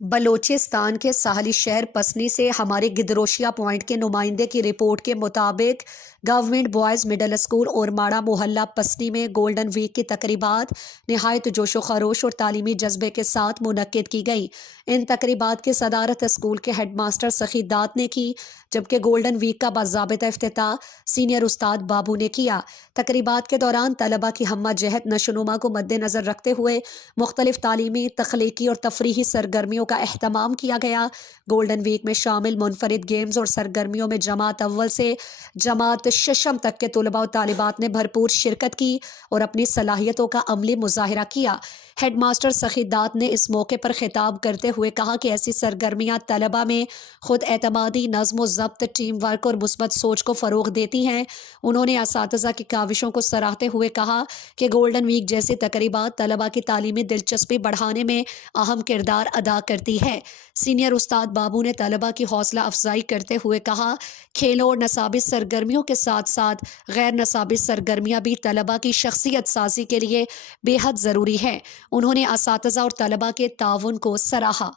بلوچستان کے ساحلی شہر پسنی سے ہمارے گدروشیا پوائنٹ کے نمائندے کی رپورٹ کے مطابق گورنمنٹ بوائز مڈل اسکول اور ماڑا محلہ پسنی میں گولڈن ویک کی تقریبات نہایت جوش و خروش اور تعلیمی جذبے کے ساتھ منعقد کی گئی۔ ان تقریبات کی صدارت اسکول کے ہیڈ ماسٹر سخی دات نے کی، جبکہ گولڈن ویک کا باضابطہ افتتاح سینئر استاد بابو نے کیا۔ تقریبات کے دوران طلبہ کی ہمہ جہت نشوونما کو مد نظر رکھتے ہوئے مختلف تعلیمی، تخلیقی اور تفریحی سرگرمیوں کا اہتمام کیا گیا۔ گولڈن ویک میں شامل منفرد گیمز اور سرگرمیوں میں جماعت اول سے جماعت ششم تک کے طلباء و طالبات نے بھرپور شرکت کی اور اپنی صلاحیتوں کا عملی مظاہرہ کیا۔ ہیڈ ماسٹر سخی دات نے اس موقع پر خطاب کرتے ہوئے کہا کہ ایسی سرگرمیاں طلباء میں خود اعتمادی، نظم و ضبط، ٹیم ورک اور مثبت سوچ کو فروغ دیتی ہیں۔ انہوں نے اساتذہ کی کاوشوں کو سراہتے ہوئے کہا کہ گولڈن ویک جیسی تقریبات طلباء کی تعلیمی دلچسپی بڑھانے میں اہم کردار ادا کرتی ہے۔ سینئر استاد بابو نے طلباء کی حوصلہ افزائی کرتے ہوئے کہا، کھیلوں اور نصابی سرگرمیوں کے ساتھ ساتھ غیر نصابی سرگرمیاں بھی طلباء کی شخصیت سازی کے لیے بے حد ضروری ہے۔ انہوں نے اساتذہ اور طلباء کے تعاون کو سراہا۔